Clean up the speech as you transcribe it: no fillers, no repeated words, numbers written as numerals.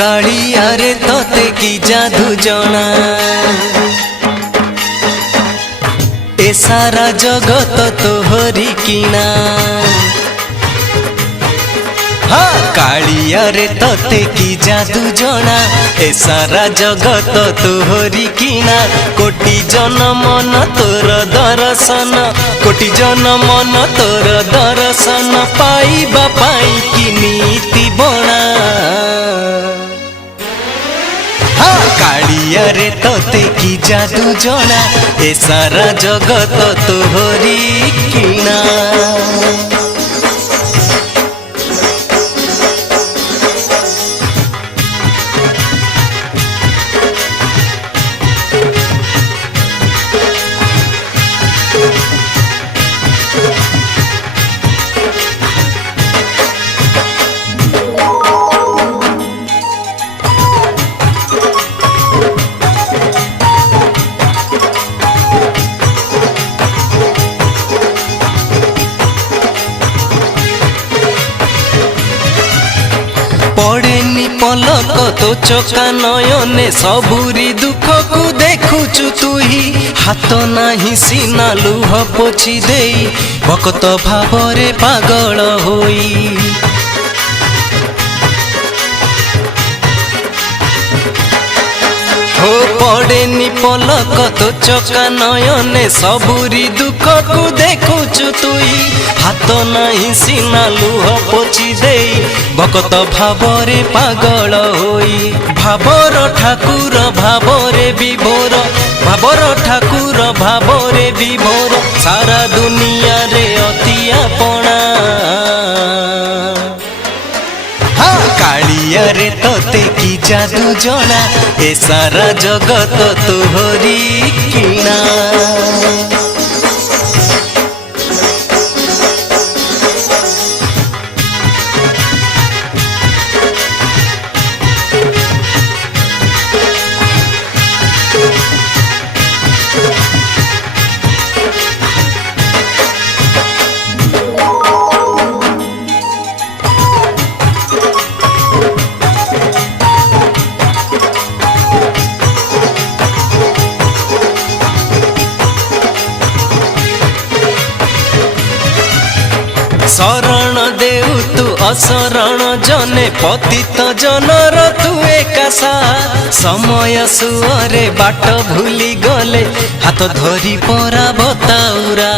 कालिया रे तोते की जादू जना ए सारा जगत तोहरी किना। हाँ कालिया रे तोते की जादू जना ए सारा जगत तोहरी किना। कोटि जन्म न तोर दर्शन कोटि जन्म न तोर दर्शन पाइबा पाई कि नीति बना। कालिया रे तोते की जादू जना ए सारा जगत तोहरी किना। पड़ेनी पलक तो चका नयने सबुरी दुख को देखुचु तुही। हाथ नाही सीना लुह पोछि देई भक्त भावरे पागल होई। हो पड़ेनी पलक तो चका नयने सबुरी दुख को देखुचु तुई। हाथ नाही सीना लुह पोछि देई भक्त भावरे पागल होई। भावर ठाकुर भावरे विभोर भावर ठाकुर भावरे विभोर सारा दुनिया रे अति आपणा। कालिया रे तोते की जादू जना ए सारा जगत तोहरी किना। शरण देउ तू अशरण जने पतित जनर तू एकाशा। समय सुअरे बाट भूली गले हाथ धरी परा बताउरा।